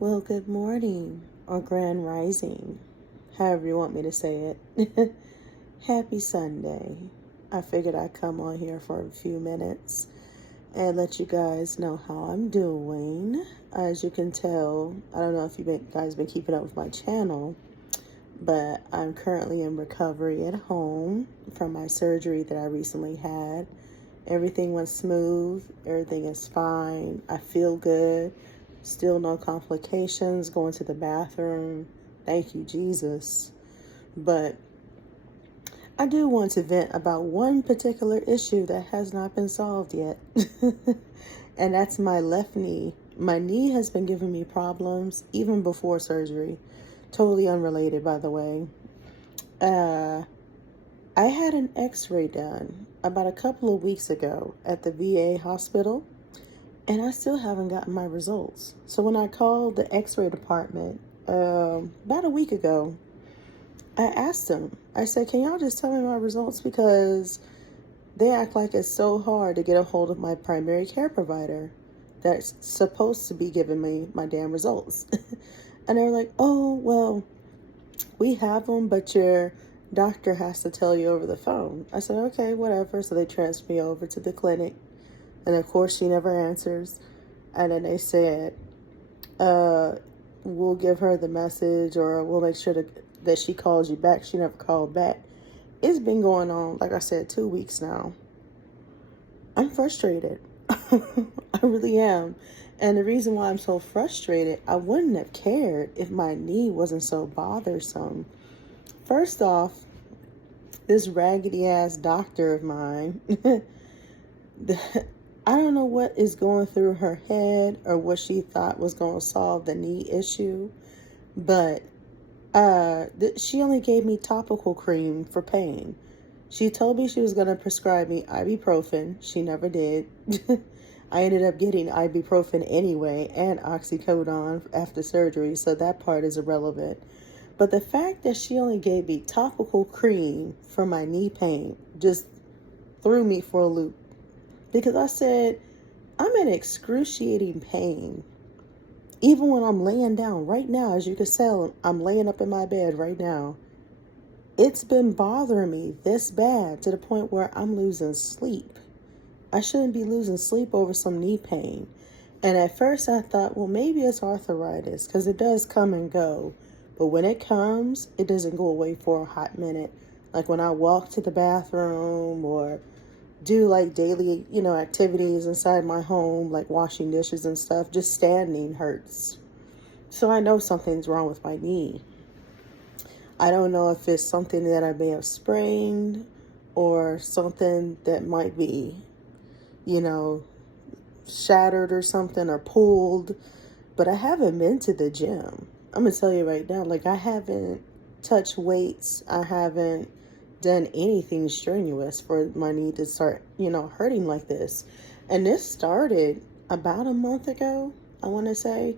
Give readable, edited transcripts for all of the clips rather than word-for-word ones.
Well, good morning or grand rising, however you want me to say it. Happy Sunday. I figured I'd come on here for a few minutes and let you guys know how I'm doing. As you can tell, I don't know if guys been keeping up with my channel, but I'm currently in recovery at home from my surgery that I recently had. Everything went smooth. Everything is fine. I feel good. Still no complications. Going to the bathroom. Thank you, Jesus. But I do want to vent about one particular issue that has not been solved yet. And that's my left knee. My knee has been giving me problems even before surgery. Totally unrelated, by the way. I had an x-ray done about a couple of weeks ago at the VA hospital, and I still haven't gotten my results. So when I called the x-ray department about a week ago, I asked them, I said, can y'all just tell me my results? Because they act like it's so hard to get a hold of my primary care provider that's supposed to be giving me my damn results. And they're like, oh, well, we have them, but your doctor has to tell you over the phone. I said, okay, whatever. So they transferred me over to the clinic. And of course, she never answers. And then they said, we'll give her the message, or we'll make sure that she calls you back. She never called back. It's been going on, like I said, 2 weeks now. I'm frustrated. I really am. And the reason why I'm so frustrated, I wouldn't have cared if my knee wasn't so bothersome. First off, this raggedy ass doctor of mine, I don't know what is going through her head or what she thought was going to solve the knee issue, but she only gave me topical cream for pain. She told me she was going to prescribe me ibuprofen. She never did. I ended up getting ibuprofen anyway and oxycodone after surgery, so that part is irrelevant. But the fact that she only gave me topical cream for my knee pain just threw me for a loop. Because I said, I'm in excruciating pain. Even when I'm laying down right now, as you can tell, I'm laying up in my bed right now. It's been bothering me this bad to the point where I'm losing sleep. I shouldn't be losing sleep over some knee pain. And at first I thought, well, maybe it's arthritis, because it does come and go. But when it comes, it doesn't go away for a hot minute. Like when I walk to the bathroom or do like daily, activities inside my home, like washing dishes and stuff, just standing hurts. So I know something's wrong with my knee. I don't know if it's something that I may have sprained or something that might be, shattered or something or pulled, but I haven't been to the gym. I'm gonna tell you right now, like I haven't touched weights. I haven't done anything strenuous for my knee to start, hurting like this. And this started about a month ago, I want to say.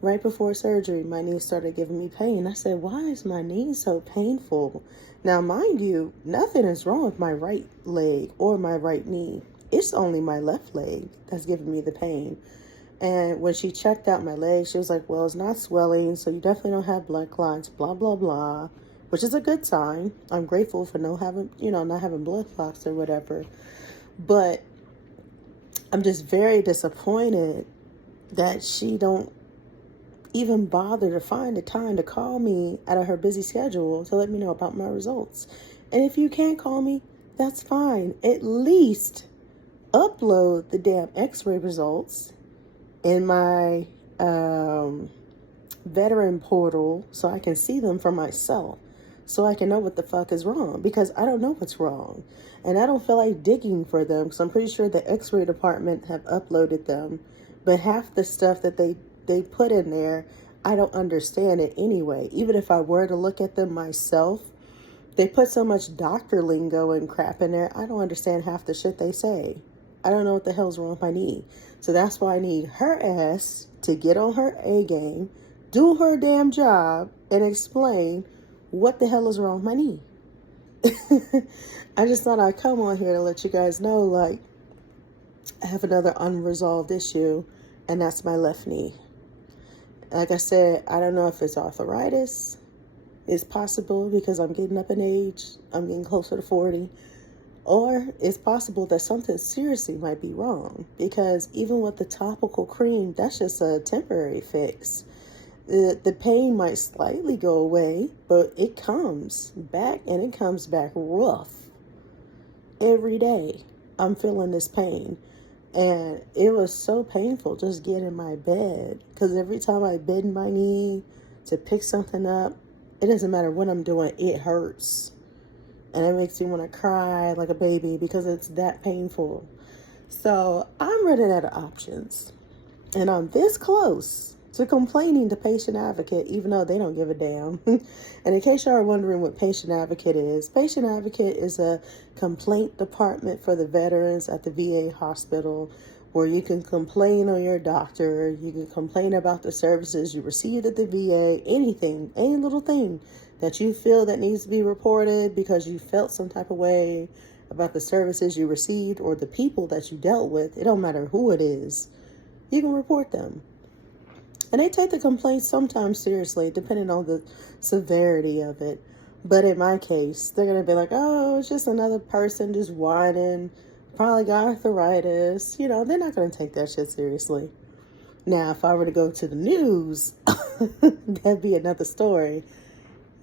Right before surgery, my knee started giving me pain. I said, why is my knee so painful? Now, mind you, nothing is wrong with my right leg or my right knee. It's only my left leg that's giving me the pain. And when she checked out my leg, she was like, well, it's not swelling, so you definitely don't have blood clots, blah, blah, blah, which is a good sign. I'm grateful for not having blood clots or whatever. But I'm just very disappointed that she don't even bother to find the time to call me out of her busy schedule to let me know about my results. And if you can't call me, that's fine. At least upload the damn x-ray results in my veteran portal so I can see them for myself, so I can know what the fuck is wrong, because I don't know what's wrong. And I don't feel like digging for them, because I'm pretty sure the x-ray department have uploaded them. But half the stuff that they put in there, I don't understand it anyway. Even if I were to look at them myself, they put so much doctor lingo and crap in there, I don't understand half the shit they say. I don't know what the hell's wrong with my knee. So that's why I need her ass to get on her A game, do her damn job, and explain what the hell is wrong with my knee. I just thought I'd come on here to let you guys know, like, I have another unresolved issue, and that's my left knee. Like I said, I don't know if it's arthritis. It's possible because I'm getting up in age. I'm getting closer to 40. Or it's possible that something seriously might be wrong, because even with the topical cream, that's just a temporary fix. The pain might slightly go away, but it comes back, and it comes back rough. Every day I'm feeling this pain. And it was so painful just getting in my bed, because every time I bend my knee to pick something up, it doesn't matter what I'm doing, it hurts. And it makes me want to cry like a baby because it's that painful. So I'm running out of options. And I'm this close to complaining to Patient Advocate, even though they don't give a damn. And in case you are wondering what Patient Advocate is a complaint department for the veterans at the VA hospital, where you can complain on your doctor, you can complain about the services you received at the VA, anything, any little thing that you feel that needs to be reported because you felt some type of way about the services you received or the people that you dealt with. It don't matter who it is. You can report them. And they take the complaints sometimes seriously, depending on the severity of it. But in my case, they're going to be like, oh, it's just another person just whining, probably got arthritis. They're not going to take that shit seriously. Now, if I were to go to the news, that'd be another story.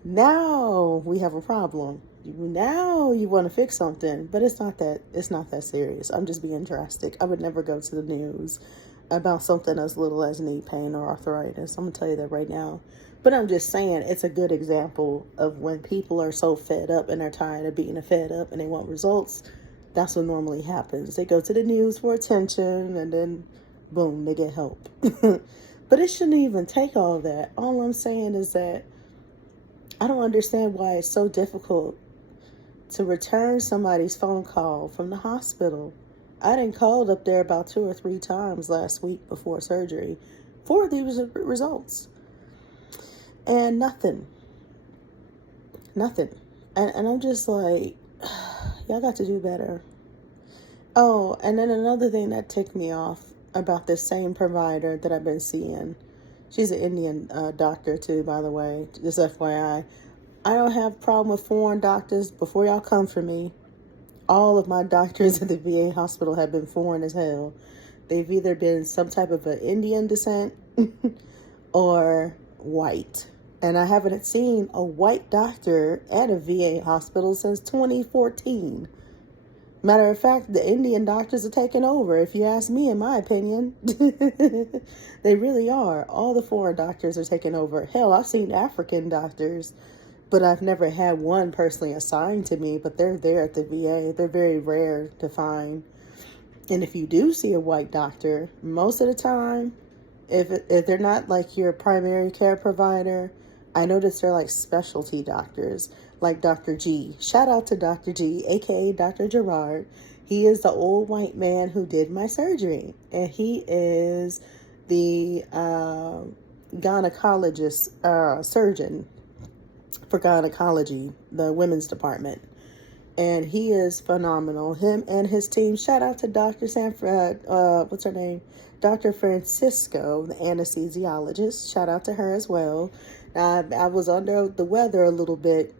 Now we have a problem. Now you want to fix something, but it's not that serious. I'm just being drastic. I would never go to the news about something as little as knee pain or arthritis. I'm gonna tell you that right now. But I'm just saying, it's a good example of when people are so fed up and they're tired of being fed up and they want results. That's what normally happens. They go to the news for attention, and then boom, they get help. But it shouldn't even take all that. All I'm saying is that I don't understand why it's so difficult to return somebody's phone call from the hospital. I done called up there about 2 or 3 times last week before surgery for these results. And nothing. And I'm just like, y'all got to do better. Oh, and then another thing that ticked me off about this same provider that I've been seeing. She's an Indian doctor too, by the way, just FYI. I don't have a problem with foreign doctors. Before y'all come for me, all of my doctors at the VA hospital have been foreign as hell. They've either been some type of an Indian descent or white. And I haven't seen a white doctor at a VA hospital since 2014. Matter of fact, the Indian doctors are taking over, if you ask me, in my opinion. They really are. All the foreign doctors are taking over. Hell, I've seen African doctors, but I've never had one personally assigned to me, but they're there at the VA. They're very rare to find. And if you do see a white doctor, most of the time, if they're not like your primary care provider, I notice they're like specialty doctors, like Dr. G. Shout out to Dr. G, aka Dr. Gerard. He is the old white man who did my surgery, and he is the gynecologist, surgeon for gynecology, the women's department. And he is phenomenal. Him and his team. Shout out to Dr. what's her name? Dr. Francisco, the anesthesiologist. Shout out to her as well. I was under the weather a little bit.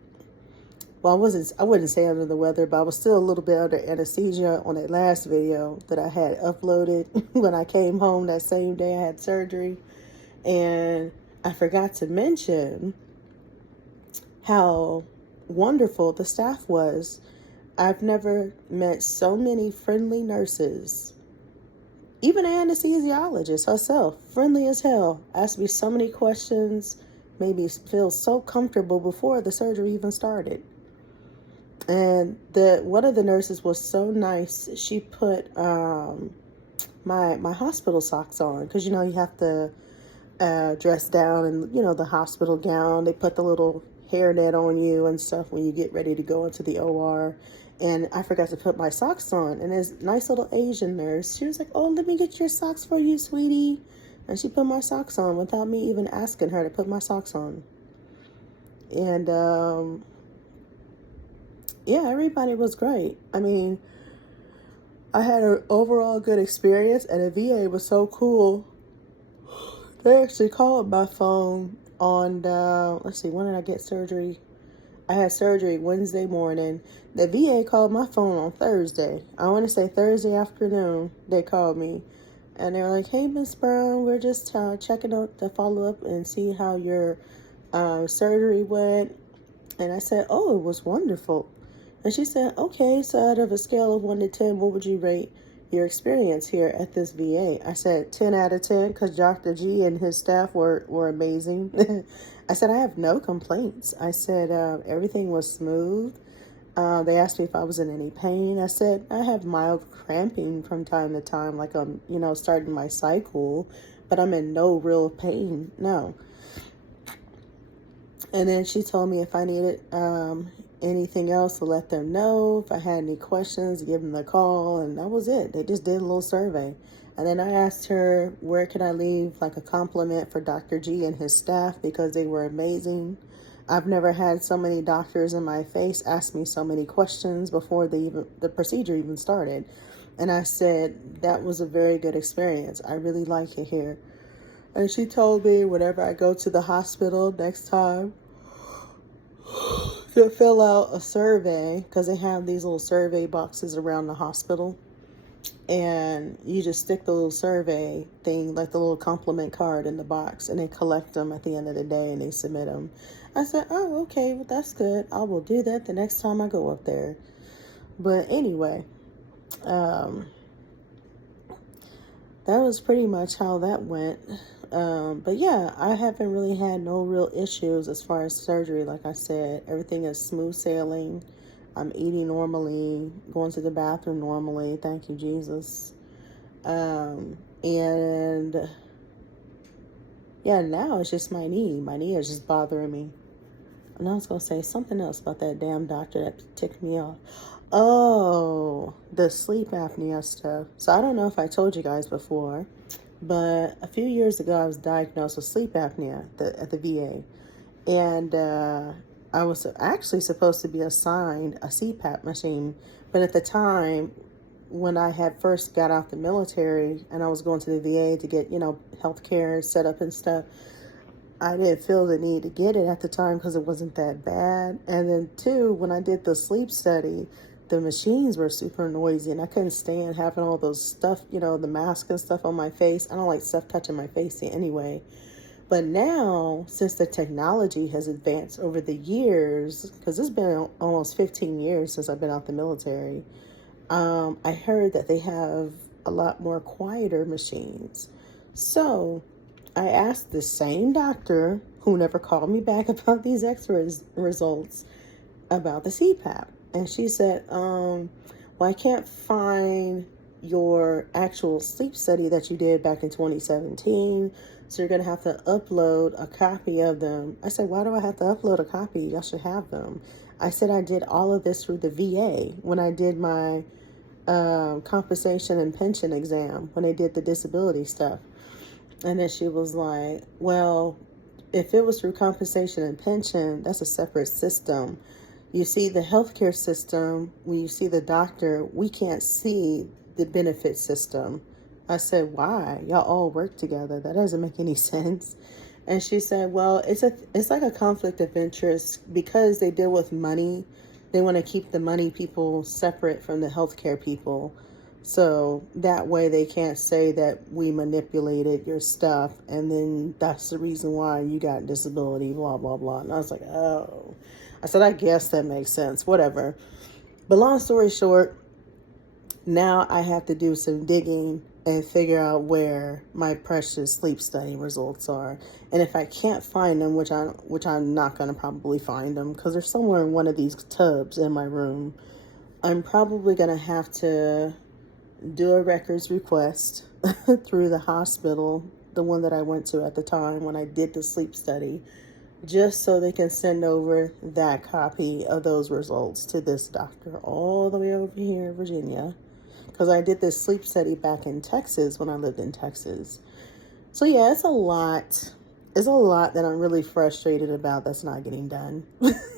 Well, I wouldn't say under the weather, but I was still a little bit under anesthesia on that last video that I had uploaded when I came home that same day I had surgery. And I forgot to mention how wonderful the staff was. I've never met so many friendly nurses. Even the anesthesiologist herself, friendly as hell, asked me so many questions, made me feel so comfortable before the surgery even started. And one of the nurses was so nice. She put my hospital socks on, because you have to dress down in the hospital gown. They put the little hairnet on you and stuff when you get ready to go into the OR. And I forgot to put my socks on. And this nice little Asian nurse, she was like, oh, let me get your socks for you, sweetie. And she put my socks on without me even asking her to put my socks on. And yeah, everybody was great. I mean, I had an overall good experience, and the VA was so cool. They actually called my phone on let's see, when did I get surgery? I had surgery Wednesday morning. The VA called my phone on Thursday. I want to say Thursday afternoon. They called me, and they were like, "Hey, Miss Brown, we're just checking out to follow up and see how your surgery went." And I said, "Oh, it was wonderful." And she said, "Okay, so out of a scale of 1 to 10, what would you rate your experience here at this VA?" I said 10 out of 10 because Dr. G and his staff were amazing. I said, "I have no complaints." I said, "Everything was smooth." They asked me if I was in any pain. I said, "I have mild cramping from time to time, like I'm, starting my cycle, but I'm in no real pain, no." And then she told me if I needed anything else to let them know. If I had any questions, give them a call. And that was it. They just did a little survey. And then I asked her, where could I leave like a compliment for Dr. G and his staff because they were amazing. I've never had so many doctors in my face ask me so many questions before the procedure even started. And I said, that was a very good experience. I really like it here. And she told me whenever I go to the hospital next time, to fill out a survey because they have these little survey boxes around the hospital, and you just stick the little survey thing, like the little compliment card, in the box, and they collect them at the end of the day and they submit them. I said, "Oh, okay, well, that's good. I will do that the next time I go up there." But anyway, um, that was pretty much how that went. But yeah, I haven't really had no real issues as far as surgery. Like I said, everything is smooth sailing. I'm eating normally, going to the bathroom normally. Thank you, Jesus. And yeah, now it's just my knee. My knee is just bothering me. And I was going to say something else about that damn doctor that ticked me off. Oh, the sleep apnea stuff. So I don't know if I told you guys before, but a few years ago I was diagnosed with sleep apnea at the VA. And I was actually supposed to be assigned a CPAP machine. But at the time, when I had first got out the military and I was going to the VA to get, health care set up and stuff, I didn't feel the need to get it at the time because it wasn't that bad. And then, too, when I did the sleep study, the machines were super noisy and I couldn't stand having all those stuff, the mask and stuff on my face. I don't like stuff touching my face anyway. But now, since the technology has advanced over the years, because it's been almost 15 years since I've been out the military, I heard that they have a lot more quieter machines. So I asked the same doctor who never called me back about these X-ray results about the CPAP. And she said, well, I can't find your actual sleep study that you did back in 2017. So you're going to have to upload a copy of them. I said, why do I have to upload a copy? Y'all should have them. I said I did all of this through the VA when I did my compensation and pension exam, when they did the disability stuff. And then she was like, well, if it was through compensation and pension, that's a separate system. You see, the healthcare system, when you see the doctor, we can't see the benefit system. I said, why? Y'all all work together. That doesn't make any sense. And she said, well, it's like a conflict of interest because they deal with money. They want to keep the money people separate from the healthcare people. So that way they can't say that we manipulated your stuff and then that's the reason why you got disability, blah, blah, blah. And I was like, oh. I said, I guess that makes sense, whatever. But long story short, now I have to do some digging and figure out where my precious sleep study results are. And if I can't find them, which I'm not going to probably find them because they're somewhere in one of these tubs in my room, I'm probably going to have to do a records request through the hospital, the one that I went to at the time when I did the sleep study, just so they can send over that copy of those results to this doctor all the way over here in Virginia. Because I did this sleep study back in Texas when I lived in Texas. So yeah, it's a lot. It's a lot that I'm really frustrated about that's not getting done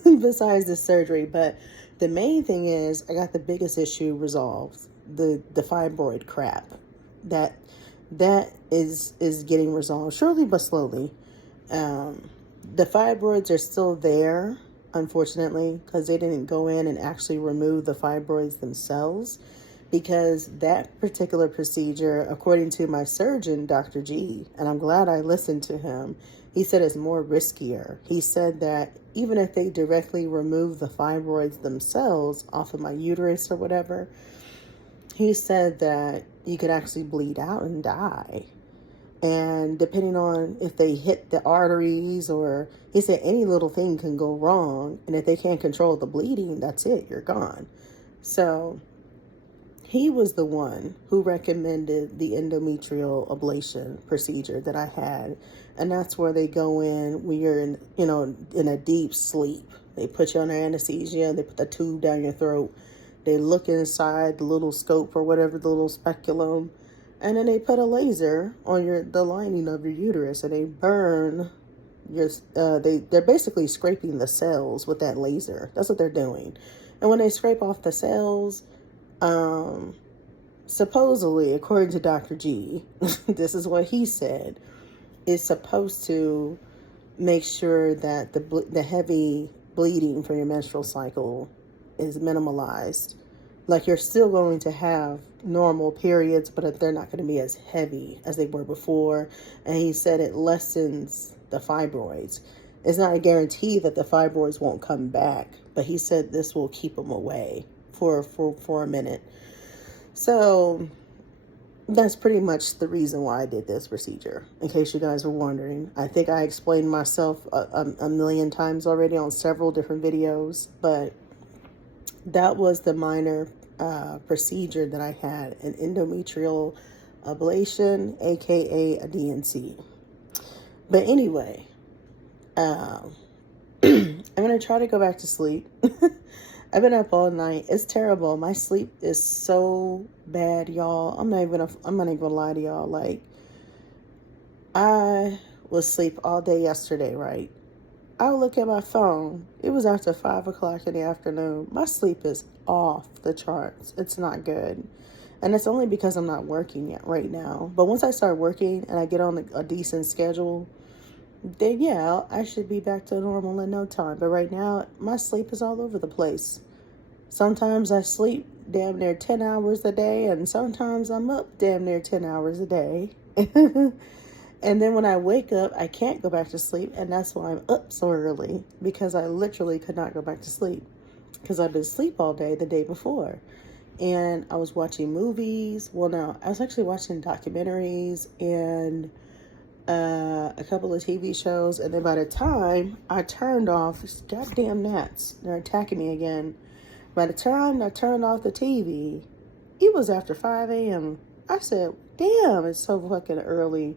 besides the surgery. But the main thing is I got the biggest issue resolved, the fibroid crap. That That is getting resolved, surely but slowly. The fibroids are still there, unfortunately, because they didn't go in and actually remove the fibroids themselves. Because that particular procedure, according to my surgeon, Dr. G, and I'm glad I listened to him, he said it's more riskier. He said that even if they directly remove the fibroids themselves off of my uterus or whatever, he said that you could actually bleed out and die. And depending on if they hit the arteries, or he said any little thing can go wrong. And if they can't control the bleeding, that's it, you're gone. So he was the one who recommended the endometrial ablation procedure that I had. And that's where they go in when you're in a deep sleep. They put you under anesthesia, they put the tube down your throat. They look inside the little scope or whatever, the little speculum, and then they put a laser on the lining of your uterus, and they burn they're basically scraping the cells with that laser. That's what they're doing. And when they scrape off the cells, supposedly, according to Dr. G, this is what he said, is supposed to make sure that the heavy bleeding for your menstrual cycle is minimalized. Like, you're still going to have normal periods, but they're not going to be as heavy as they were before. And he said it lessens the fibroids. It's not a guarantee that the fibroids won't come back, but he said this will keep them away for a minute. So that's pretty much the reason why I did this procedure, in case you guys were wondering. I think I explained myself a million times already on several different videos, but that was the minor procedure that I had, an endometrial ablation, aka a DNC. But anyway, I'm going to try to go back to sleep. I've been up all night. It's terrible. My sleep is so bad, y'all. I'm not even gonna lie to y'all. Like, I was asleep all day yesterday, right? I would look at my phone. It was after 5 o'clock in the afternoon. My sleep is off the charts. It's not good. And it's only because I'm not working yet right now. But once I start working and I get on a decent schedule, then yeah, I should be back to normal in no time. But right now, my sleep is all over the place. Sometimes I sleep damn near 10 hours a day, and sometimes I'm up damn near 10 hours a day. And then when I wake up, I can't go back to sleep, and that's why I'm up so early, because I literally could not go back to sleep because I've been asleep all day the day before. And I was watching movies. Well, no, I was actually watching documentaries and a couple of TV shows, and then by the time I turned off, these goddamn gnats, they're attacking me again. By the time I turned off the TV, it was after 5 a.m. I said, damn, it's so fucking early.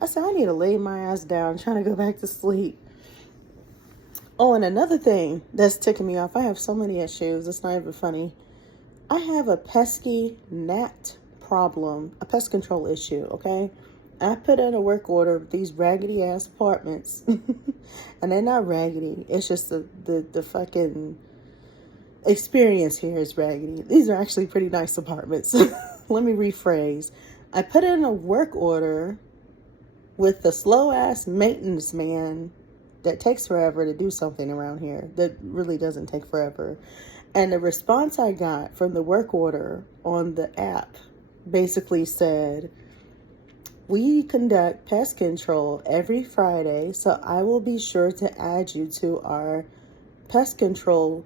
I said, I need to lay my ass down, trying to go back to sleep. Oh, and another thing that's ticking me off, I have so many issues, it's not even funny. I have a pesky gnat problem, a pest control issue, okay? I put in a work order with these raggedy ass apartments. And they're not raggedy. It's just the fucking experience here is raggedy. These are actually pretty nice apartments. Let me rephrase. I put in a work order with the slow ass maintenance man that takes forever to do something around here. That really doesn't take forever. And the response I got from the work order on the app basically said, we conduct pest control every Friday, so I will be sure to add you to our pest control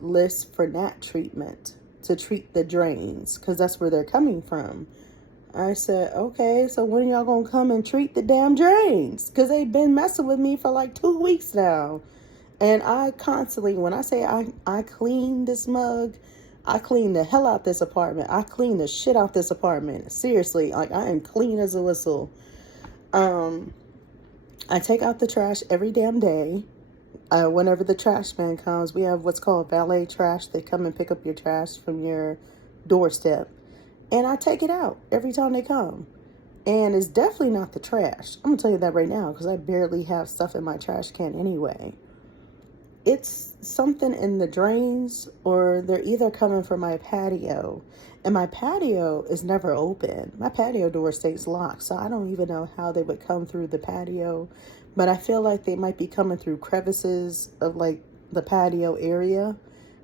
list for gnat treatment, to treat the drains, because that's where they're coming from. I said, okay, so when are y'all gonna come and treat the damn drains? Because they've been messing with me for like 2 weeks now. And I constantly, when I say I clean this mug, I clean the hell out this apartment. I clean the shit out this apartment. Seriously, like, I am clean as a whistle. I take out the trash every damn day. Whenever the trash man comes, we have what's called valet trash. They come and pick up your trash from your doorstep. And I take it out every time they come. And it's definitely not the trash. I'm going to tell you that right now, because I barely have stuff in my trash can anyway. it's something in the drains, or they're either coming from my patio. And my patio is never open. My patio door stays locked, so I don't even know how they would come through the patio. But I feel like they might be coming through crevices of like the patio area,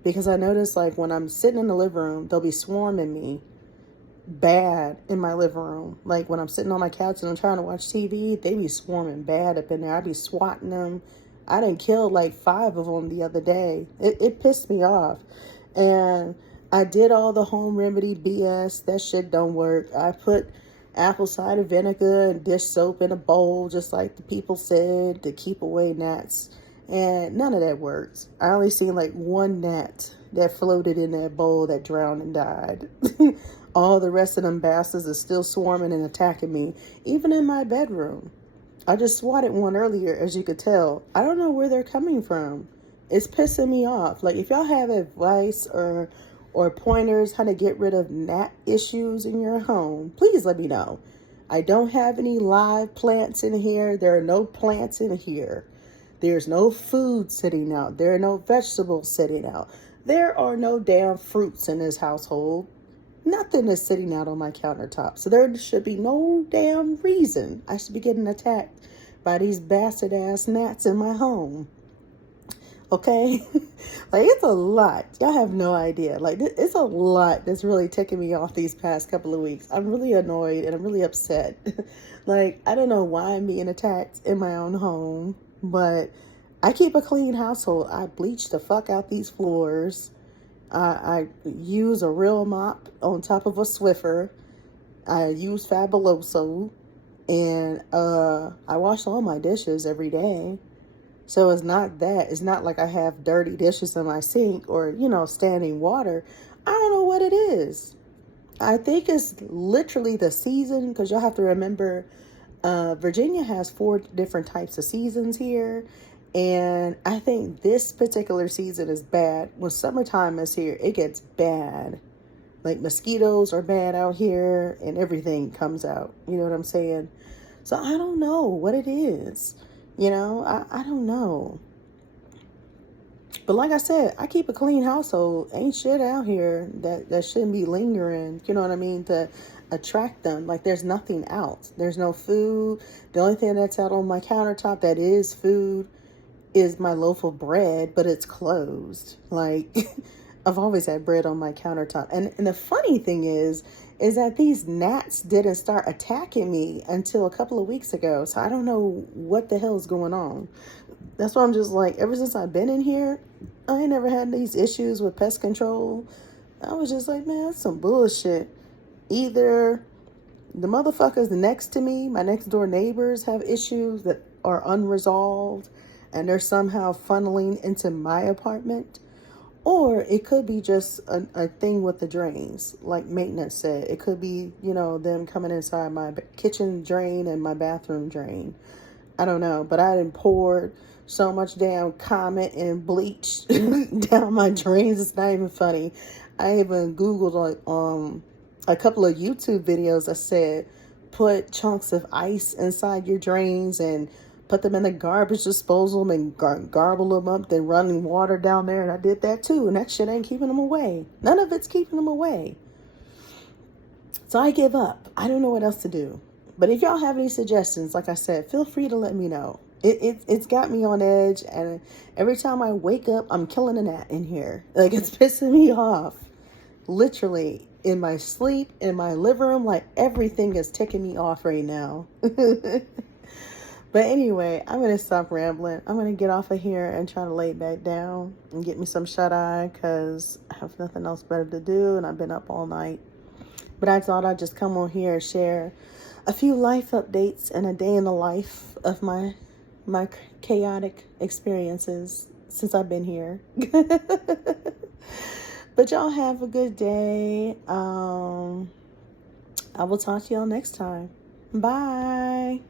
because I notice like when I'm sitting in the living room, they'll be swarming me bad in my living room. Like when I'm sitting on my couch and I'm trying to watch TV, they be swarming bad up in there. I be swatting them. I done killed like 5 of them the other day. It pissed me off. And I did all the home remedy BS. That shit don't work. I put apple cider vinegar and dish soap in a bowl, just like the people said, to keep away gnats. And none of that works. I only seen like 1 gnat that floated in that bowl that drowned and died. All the rest of them bastards are still swarming and attacking me, even in my bedroom. I just swatted one earlier, as you could tell. I don't know where they're coming from. It's pissing me off. Like, if y'all have advice or pointers how to get rid of gnat issues in your home, please let me know. I don't have any live plants in here. There are no plants in here. There's no food sitting out. There are no vegetables sitting out. There are no damn fruits in this household. Nothing is sitting out on my countertop. So there should be no damn reason I should be getting attacked by these bastard ass gnats in my home. Okay? Like, it's a lot. Y'all have no idea. Like, it's a lot that's really ticking me off these past couple of weeks. I'm really annoyed and I'm really upset. Like, I don't know why I'm being attacked in my own home, but I keep a clean household. I bleach the fuck out these floors. I use a real mop on top of a Swiffer. I use Fabuloso. And I wash all my dishes every day. So it's not that. It's not like I have dirty dishes in my sink or, standing water. I don't know what it is. I think it's literally the season, because you'll have to remember Virginia has 4 different types of seasons here. And I think this particular season is bad. When summertime is here, it gets bad. Like, mosquitoes are bad out here and everything comes out. You know what I'm saying? So I don't know what it is. I don't know. But like I said, I keep a clean household. Ain't shit out here that shouldn't be lingering, you know what I mean, to attract them. Like, there's nothing out. There's no food. The only thing that's out on my countertop that is food is my loaf of bread, but it's closed. Like, I've always had bread on my countertop. And the funny thing is that these gnats didn't start attacking me until a couple of weeks ago. So I don't know what the hell is going on. That's why I'm just like, ever since I've been in here, I ain't never had these issues with pest control. I was just like, man, that's some bullshit. Either the motherfuckers next to me, my next door neighbors, have issues that are unresolved and they're somehow funneling into my apartment. Or it could be just a thing with the drains, like maintenance said. It could be, them coming inside my kitchen drain and my bathroom drain. I don't know, but I done poured so much damn Comet and bleach down my drains. It's not even funny. I even Googled a couple of YouTube videos that said, put chunks of ice inside your drains and put them in the garbage disposal and garble them up, then running water down there. And I did that too. And that shit ain't keeping them away. None of it's keeping them away. So I give up. I don't know what else to do. But if y'all have any suggestions, like I said, feel free to let me know. It's got me on edge. And every time I wake up, I'm killing a gnat in here. Like, it's pissing me off. Literally, in my sleep, in my living room, like, everything is ticking me off right now. But anyway, I'm going to stop rambling. I'm going to get off of here and try to lay back down and get me some shut-eye, because I have nothing else better to do and I've been up all night. But I thought I'd just come on here and share a few life updates and a day in the life of my chaotic experiences since I've been here. But y'all have a good day. I will talk to y'all next time. Bye.